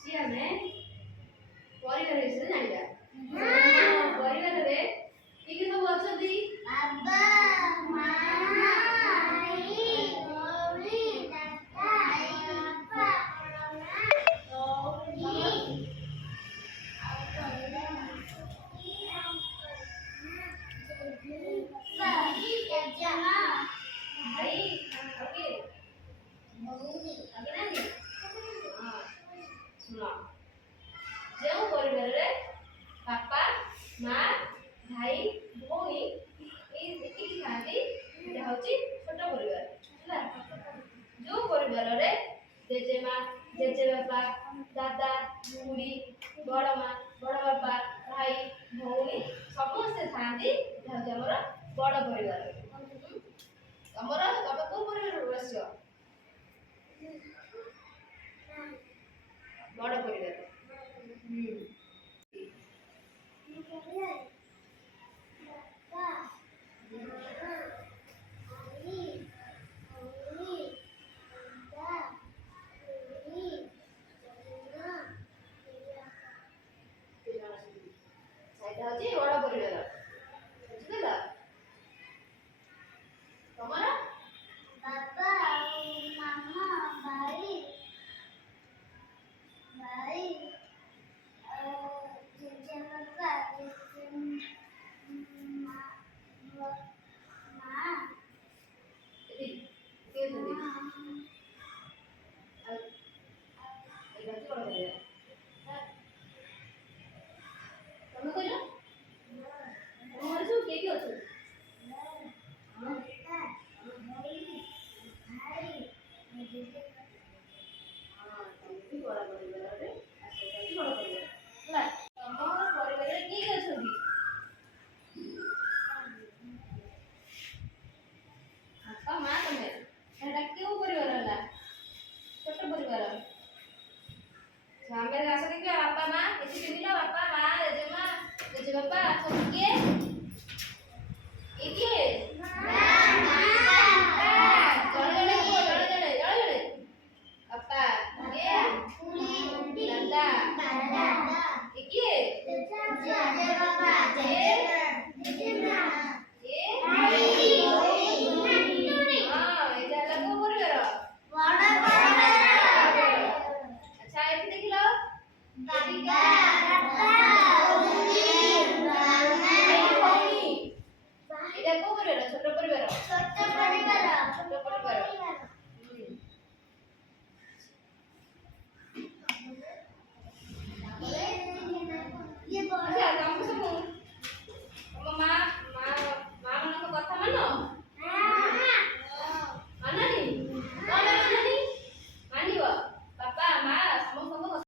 जी आमे परिवार विषय जानिबा। परिवार रे की सब अछदी? बाबा मामा भाई भौणी दादा बापा दौड़ी भाई ओके भौणी अगे नानी हां सुनो जो परिवार रे बापा माँ भाई भौणी एतिकी थांती एटा होची छोट परिवार ହେଲା। जो परिवार रे जेजेमा जेजेबापा दादा बुढ़ी बड़ माँ बड़ बापा भाई भौणी समस्ते थांती एटा होची हमर बड़ परिवार। हमर तब को परिवार बसियो